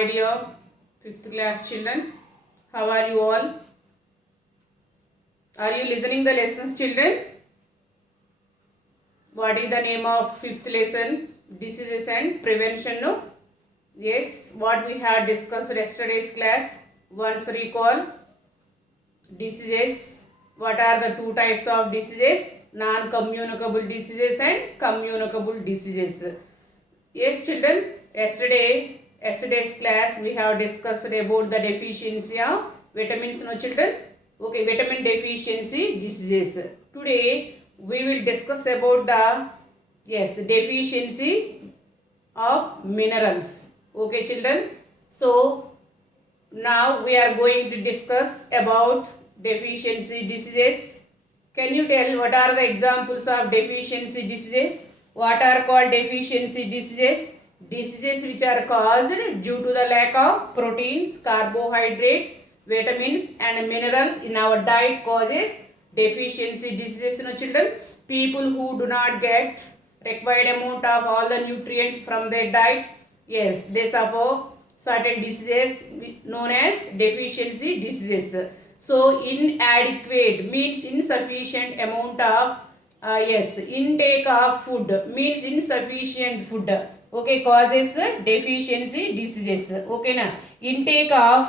My dear 5th class children, how are you all? Are you listening the lessons, children? What is the name of 5th lesson? Diseases and prevention, no? Yes, what we had discussed yesterday's class. Once recall. Diseases. What are the two types of diseases? Non-communicable diseases and communicable diseases. Yes, children, yesterday's class we have discussed about the deficiency of vitamins, no children? Okay, vitamin deficiency diseases. Today we will discuss about the deficiency of minerals. Okay, children. So now we are going to discuss about deficiency diseases. Can you tell what are the examples of deficiency diseases? What are called deficiency diseases? Diseases which are caused due to the lack of proteins, carbohydrates, vitamins and minerals in our diet causes deficiency diseases, no children. People who do not get required amount of all the nutrients from their diet, yes, they suffer certain diseases known as deficiency diseases. So inadequate means insufficient amount of intake of food means insufficient food. Okay, causes deficiency diseases. Okay na, intake of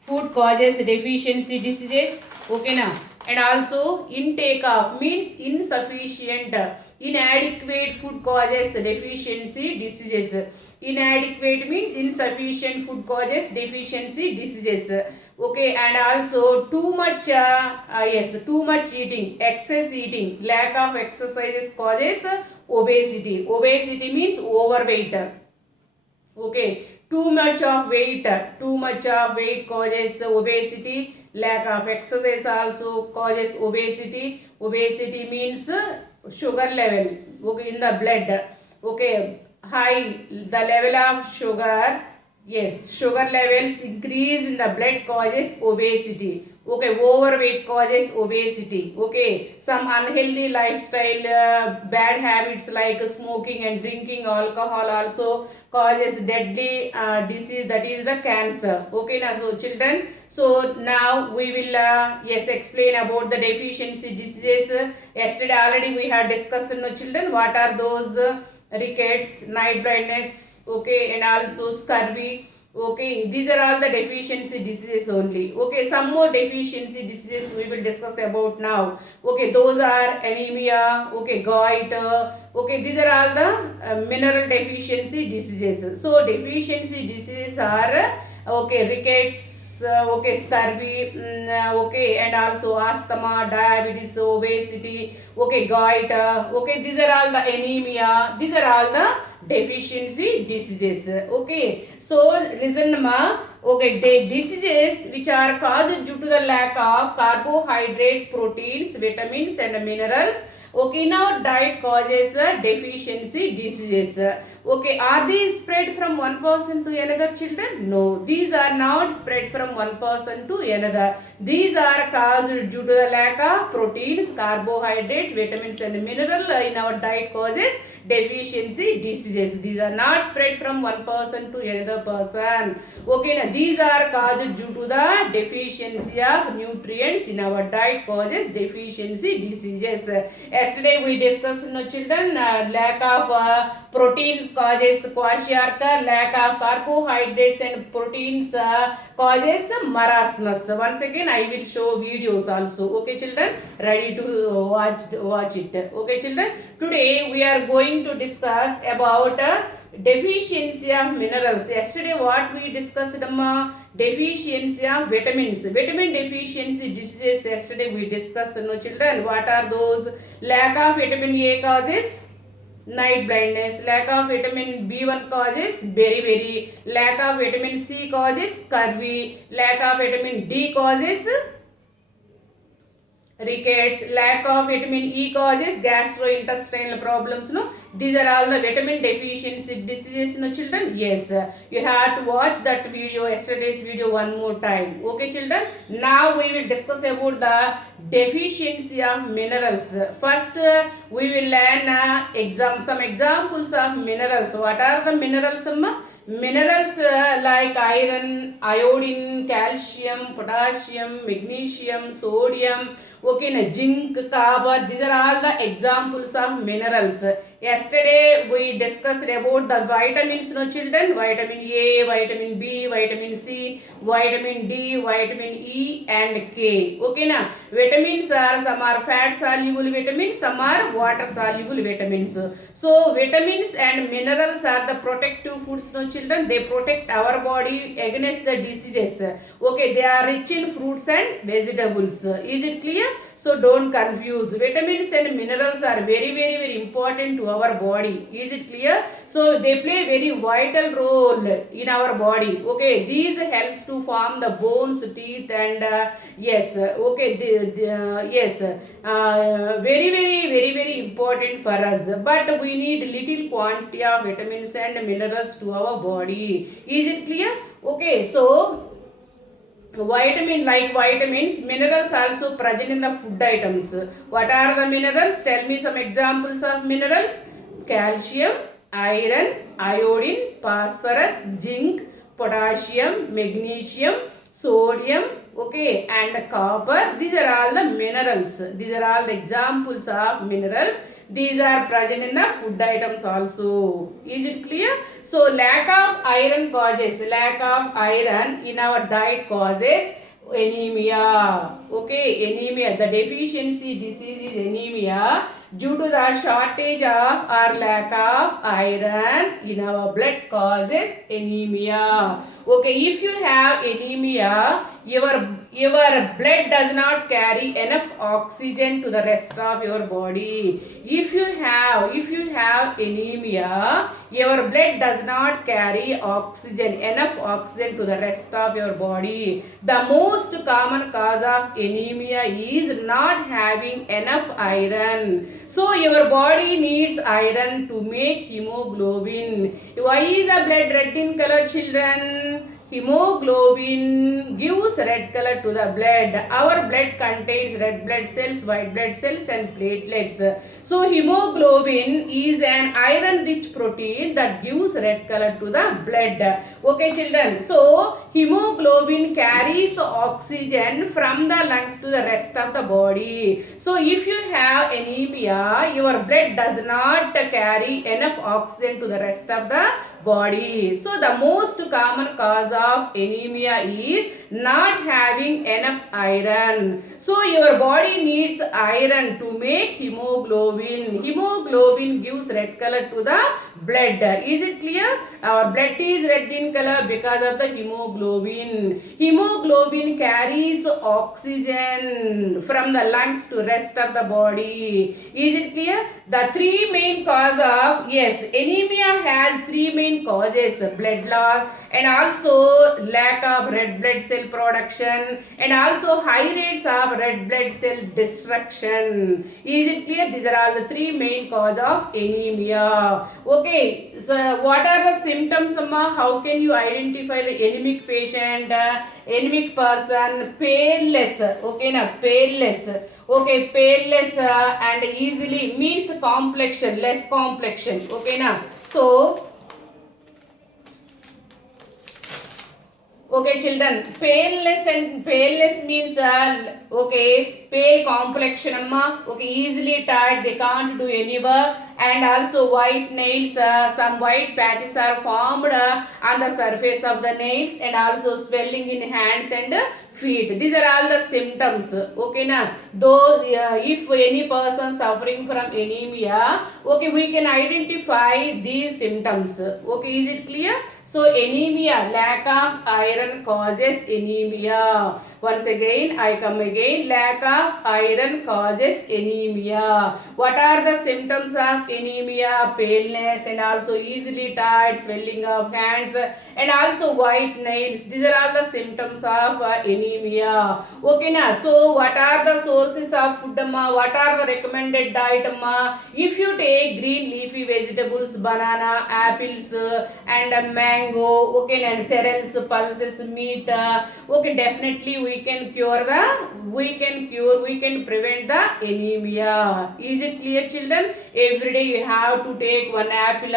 food causes deficiency diseases. Okay na, and also intake of means insufficient, inadequate food causes deficiency diseases. Inadequate means insufficient food causes deficiency diseases. Okay, and also too much eating, excess eating, lack of exercises causes obesity. Obesity means overweight. Okay, too much of weight causes obesity. Lack of exercise also causes obesity. Obesity means sugar level, okay, in the blood. Okay, high the level of sugar. Yes, sugar levels increase in the blood causes obesity. Okay, overweight causes obesity. Okay, some unhealthy lifestyle, bad habits like smoking and drinking alcohol also causes deadly disease, that is the cancer. Okay, now so children, so now we will explain about the deficiency diseases. Yesterday already we had discussed, no children, what are those rickets, night blindness, okay, and also scurvy. Okay, these are all the deficiency diseases only. Okay, some more deficiency diseases we will discuss about now. Okay, those are anemia, okay, goiter. Okay, these are all the mineral deficiency diseases. So deficiency diseases are okay, rickets, okay, scurvy, okay, and also asthma, diabetes, obesity, okay, goiter. Okay, these are all the anemia. These are all the deficiency diseases. Okay, so listen ma. Okay, diseases which are caused due to the lack of carbohydrates, proteins, vitamins and minerals, okay, in our diet causes deficiency diseases. Okay, are these spread from one person to another, children? No, these are not spread from one person to another. These are caused due to the lack of proteins, carbohydrate, vitamins and mineral in our diet causes deficiency diseases. These are not spread from one person to another person. Okay, now these are caused due to the deficiency of nutrients in our diet causes deficiency diseases. Yesterday we discussed, no children, lack of proteins causes kwashiorkor, lack of carbohydrates and proteins causes marasmus. Once again I will show videos also. Okay children, ready to watch it. Okay children, today we are going to discuss about deficiency of minerals. Yesterday what we discussed, deficiency of vitamins, vitamin deficiency diseases. Yesterday we discussed, no children, what are those? Lack of vitamin A causes night blindness, lack of vitamin B1 causes beriberi, lack of vitamin C causes scurvy, lack of vitamin D causes rickets, lack of vitamin E causes gastrointestinal problems, no, These are all the vitamin deficiency diseases, no children. Yes, you have to watch that video, yesterday's video, one more time. Okay children, now we will discuss about the deficiency of minerals. First we will learn some examples of minerals. What are the minerals, amma? Minerals like iron, iodine, calcium, potassium, magnesium, sodium, okay, na zinc, copper, these are all the examples of minerals. Yesterday we discussed about the vitamins, no children. Vitamin A, vitamin B, vitamin C, vitamin D, vitamin E and K. Okay na. Vitamins are, some are fat soluble vitamins, some are water soluble vitamins. So vitamins and minerals are the protective foods, no children. They protect our body against the diseases. Okay, they are rich in fruits and vegetables. Is it clear? So don't confuse. Vitamins and minerals are very important to our body. Is it clear? So they play very vital role in our body. Okay, these helps to form the bones, teeth and yes, okay, yes, very important for us. But we need little quantity of vitamins and minerals to our body. Is it clear? Okay, so vitamin, like vitamins, minerals also present in the food items. What are the minerals? Tell me some examples of minerals. Calcium, iron, iodine, phosphorus, zinc, potassium, magnesium, sodium, okay, and copper. These are all the minerals. These are all the examples of minerals. These are present in the food items also. Is it clear? So lack of iron in our diet causes anemia. Okay, anemia. The deficiency disease is anemia due to the shortage of or lack of iron in our blood causes anemia. Okay, if you have anemia, your blood does not carry enough oxygen to the rest of your body. If you have anemia, your blood does not carry enough oxygen to the rest of your body. The most common cause of anemia is not having enough iron. So your body needs iron to make hemoglobin. Why is the blood red in color, children? Hemoglobin gives red color to the blood. Our blood contains red blood cells, white blood cells and platelets. So hemoglobin is an iron rich protein that gives red color to the blood. Okay children, so hemoglobin carries oxygen from the lungs to the rest of the body. So if you have anemia, your blood does not carry enough oxygen to the rest of the body. So the most common cause of anemia is not having enough iron. So your body needs iron to make hemoglobin. Hemoglobin gives red color to the blood. Is it clear? Our blood is red in color because of the hemoglobin. Hemoglobin carries oxygen from the lungs to rest of the body. Is it clear? The three main cause of, yes, anemia has three main causes: blood loss and also lack of red blood cell production and also high rates of red blood cell destruction. Is it clear? These are all the three main cause of anemia. Okay, so what are the symptoms, Amma? How can you identify the anemic patient, anemic person? Paleness, okay na, paleness. Okay, paleness and easily means complexion, less complexion, okay na. So okay children, paleness means okay, pale complexion, amma. Okay, easily tired, they can't do any work, and also white nails, some white patches are formed on the surface of the nails, and also swelling in hands and feet. These are all the symptoms. Okay na. Though if any person suffering from anemia, okay, we can identify these symptoms. Okay, is it clear? So anemia, lack of iron causes anemia. Once again, I come again. Lack of iron causes anemia. What are the symptoms of anemia? Paleness and also easily tired, swelling of hands and also white nails. These are all the symptoms of anemia. Okay, na. So what are the sources of food? What are the recommended diet? If you take green leafy vegetables, banana, apples, and mango, okay, and cereals, pulses, meat, okay, definitely we can prevent the anemia. Is it clear, children? Every day you have to take one apple,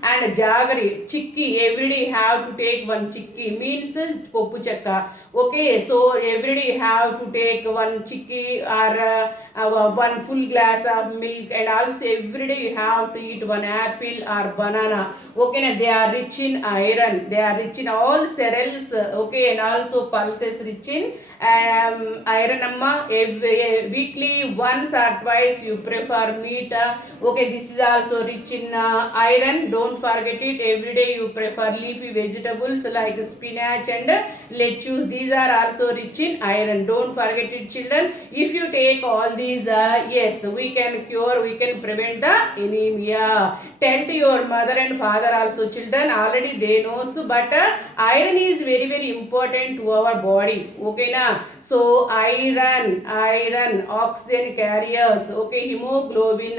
and jaggery, chikki. Every day you have to take one chikki, means poppu chakka. Okay, so every day you have to take one chikki or one full glass of milk, and also every day you have to eat one apple or banana. Okay, they are rich in iron. They are rich in all cereals. Okay, and also pulses rich in iron. Weekly once or twice you prefer meat. Okay, this is also rich in iron. Don't forget it. Every day you prefer leafy vegetables like spinach and lettuce. These are also rich in iron. Don't forget it, children. If you take all these, yes, we can prevent the anemia. Tell to your mother and father also, children. Already they knows, but iron is very very important to our body. Okay, na. So iron, oxygen carriers. Okay, hemoglobin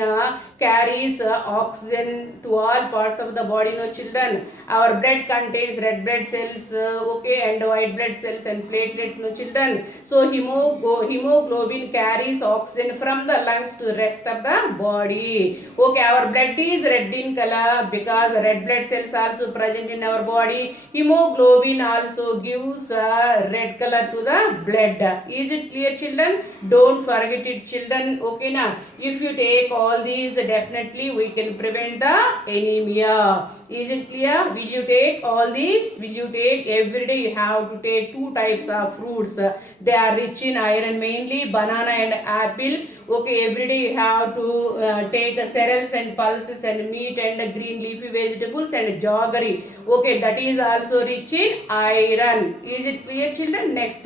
carries oxygen to all parts of the body. No, children. Our blood contains red blood cells, okay, and white blood cells and platelets. No, children. So hemoglobin carries oxygen from the lungs to the rest of the body. Okay, our blood is red in color because red blood cells also present in our body. Hemoglobin also gives red color to the blood. Is it clear, children? Don't forget it, children. Okay, na. If you take all these, definitely we can prevent the anemia. Is it clear? Will you take all these? Will you take every day? You have to take two types of fruits. They are rich in iron, mainly banana and apple. Okay, every day you have to take cereals and pulses and meat and green leafy vegetables and jaggery. Okay, that is also rich in iron. Is it clear, children? Next,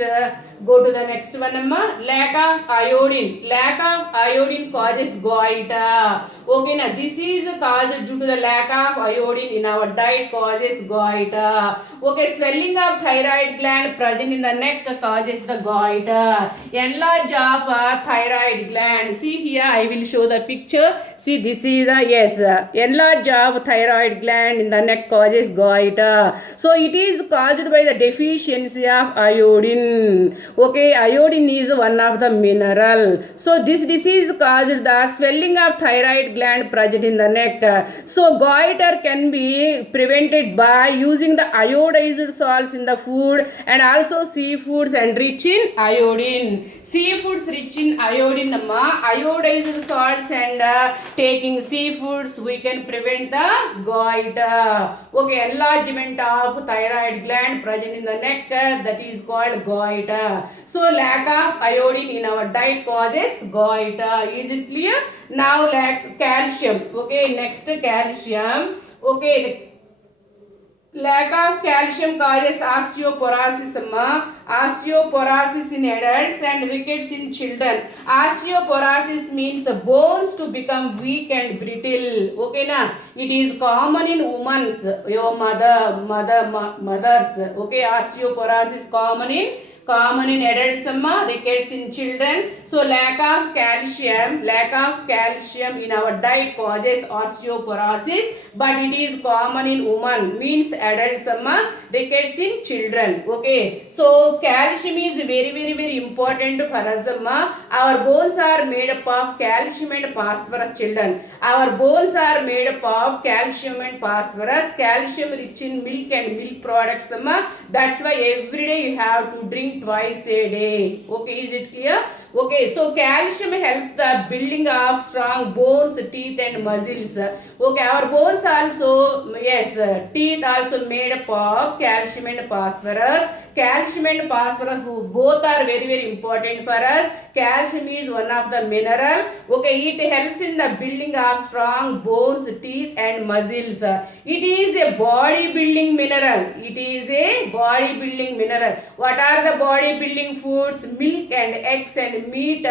go to the next one, amma. Lack of iodine. Lack of iodine causes goiter. Okay, now this is caused due to the lack of iodine in our diet causes goiter. Okay, swelling of thyroid gland present in the neck causes the goiter. Enlarge of thyroid gland. See here, I will show the picture. See, this is the enlarge of thyroid gland in the neck causes goiter. So it is caused by the deficiency of iodine. Okay, iodine is one of the mineral. So this disease caused the swelling of thyroid gland present in the neck. So goiter can be prevented by using the iodized salts in the food and also seafoods and rich in iodine. Seafoods rich in iodine, iodized salts and taking seafoods, we can prevent the goiter. Okay, enlargement of thyroid gland present in the neck, that is called goiter. So lack of iodine in our diet causes goiter. Is it clear? Now lack calcium. Okay, next calcium. Okay, lack of calcium causes osteoporosis. Osteoporosis in adults and rickets in children. Osteoporosis means bones to become weak and brittle. Okay, na? It is common in women's, your mothers. Okay, osteoporosis common in adults, rickets in children. So lack of calcium in our diet causes osteoporosis, but it is common in women, means adults, rickets in children. Okay, so calcium is very very very important for us. Our bones are made up of calcium and phosphorus, children. Our bones are made up of calcium and phosphorus. Calcium rich in milk and milk products. That's why every day you have to drink twice a day. Okay, is it clear? Okay, so calcium helps the building of strong bones, teeth and muscles. Okay, our bones also, yes, teeth also made up of calcium and phosphorus. Calcium and phosphorus both are very very important for us. Calcium is one of the mineral. Okay, it helps in the building of strong bones, teeth and muscles. It is a body building mineral. It is a body building mineral. What are the body building foods? Milk and eggs and meat.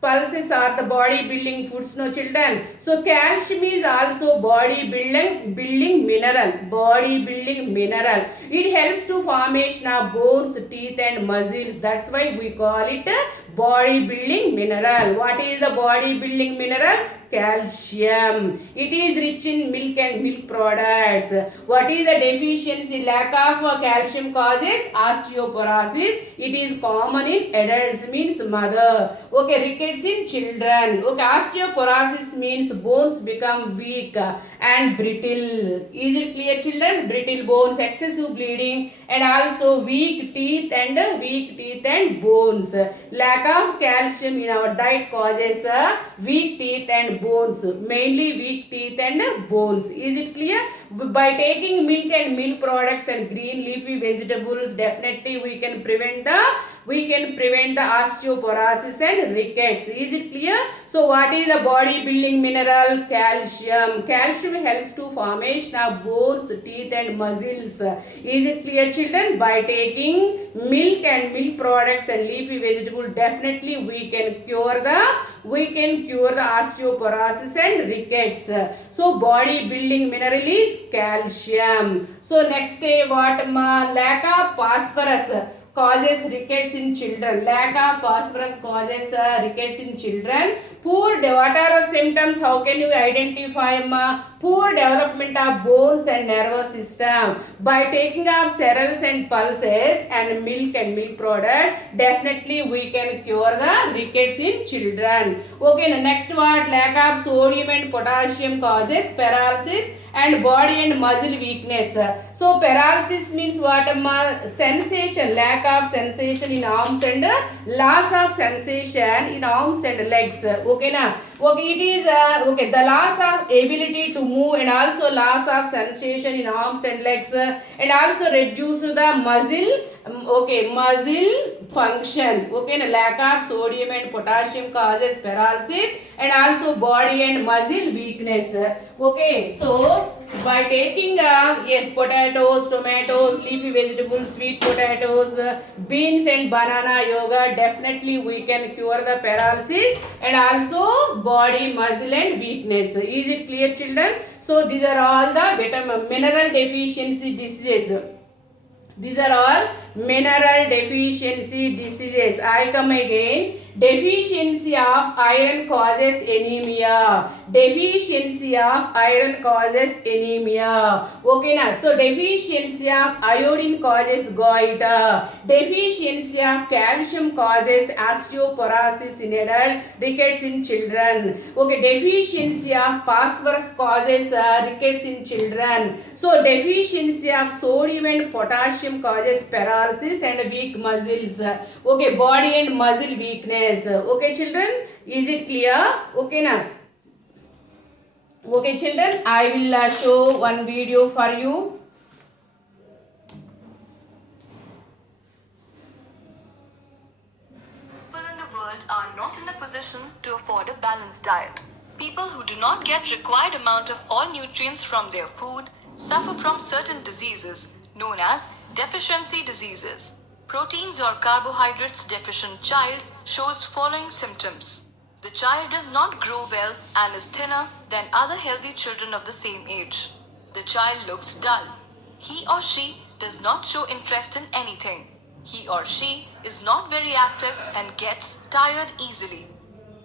Pulses are the body building foods, no children. So calcium is also body building mineral. Body building mineral. It helps to formation of bones, teeth and muscles. That's why we call it a body building mineral. What is the body building mineral? Calcium. It is rich in milk and milk products. What is the deficiency? Lack of calcium causes osteoporosis. It is common in adults, means mother. Okay, rickets in children. Okay, osteoporosis means bones become weak and brittle. Is it clear, children? Brittle bones, excessive bleeding and also weak teeth and bones. Lack of calcium in our diet causes weak teeth and bones, mainly weak teeth and bones. Is it clear? By taking milk and milk products and green leafy vegetables, definitely we can prevent the osteoporosis and rickets. Is it clear? So what is the body building mineral? Calcium. Calcium helps to formation of bones, teeth and muscles. Is it clear, children? By taking milk and milk products and leafy vegetable, definitely we can cure the osteoporosis and rickets. So body building mineral is calcium. So next day, what? Lack of phosphorus causes rickets in children. Lack of phosphorus causes rickets in children. What are the symptoms? How can you identify? Poor development of bones and nervous system. By taking of cereals and pulses and milk product, definitely we can cure the rickets in children. Okay, next what? Lack of sodium and potassium causes paralysis and body and muscle weakness. So paralysis means what? Sensation, lack of sensation in arms and loss of sensation in arms and legs. Okay na? Okay, it is the loss of ability to move and also loss of sensation in arms and legs and also reduce the muscle function. Okay, lack of sodium and potassium causes paralysis and also body and muscle weakness. Okay, so by taking potatoes, tomatoes, leafy vegetables, sweet potatoes, beans and banana yogurt, definitely we can cure the paralysis and also body, muscle and weakness. Is it clear, children? So these are all the mineral deficiency diseases. These are all mineral deficiency diseases. I come again. Deficiency of iron causes anemia. Deficiency of iron causes anemia. Okay na? So deficiency of iodine causes goiter. Deficiency of calcium causes osteoporosis in adult, rickets in children. Okay, deficiency of phosphorus causes rickets in children. So deficiency of sodium and potassium causes paralysis and weak muscles. Okay, body and muscle weakness. Okay, children, is it clear? Okay na? Okay, children, I will show one video for you. People in the world are not in a position to afford a balanced diet. People who do not get required amount of all nutrients from their food suffer from certain diseases known as deficiency diseases. Proteins or carbohydrates deficient child shows following symptoms. The child does not grow well and is thinner than other healthy children of the same age. The child looks dull. He or she does not show interest in anything. He or she is not very active and gets tired easily.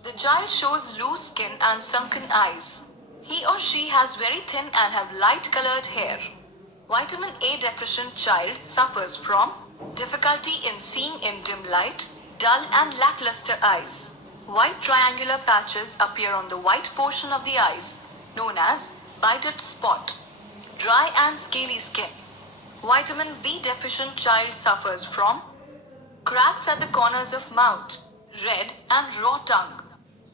The child shows loose skin and sunken eyes. He or she has very thin and have light colored hair. Vitamin A deficient child suffers from difficulty in seeing in dim light, dull and lackluster eyes. White triangular patches appear on the white portion of the eyes, known as bited spot. Dry and scaly skin. Vitamin B deficient child suffers from cracks at the corners of mouth, red and raw tongue,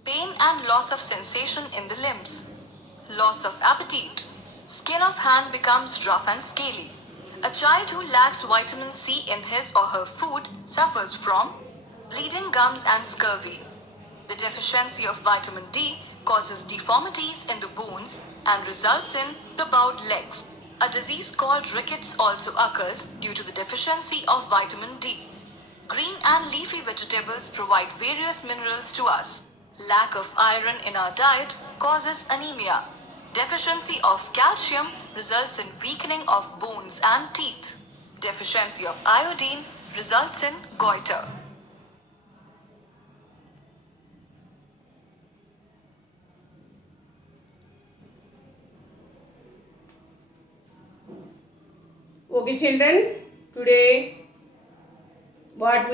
pain and loss of sensation in the limbs, loss of appetite, skin of hand becomes rough and scaly. A child who lacks vitamin C in his or her food suffers from bleeding gums and scurvy. The deficiency of vitamin D causes deformities in the bones and results in the bowed legs. A disease called rickets also occurs due to the deficiency of vitamin D. Green and leafy vegetables provide various minerals to us. Lack of iron in our diet causes anemia. Deficiency of calcium results in weakening of bones and teeth. Deficiency of iodine results in goiter. Okay, children, today what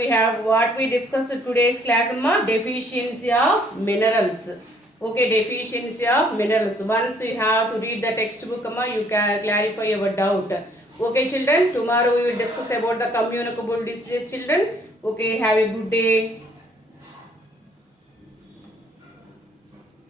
we discussed in today's class, deficiency of minerals. Okay, deficiency of minerals. Once you have to read the textbook, you can clarify your doubt. Okay, children, tomorrow we will discuss about the communicable diseases, children. Okay, have a good day.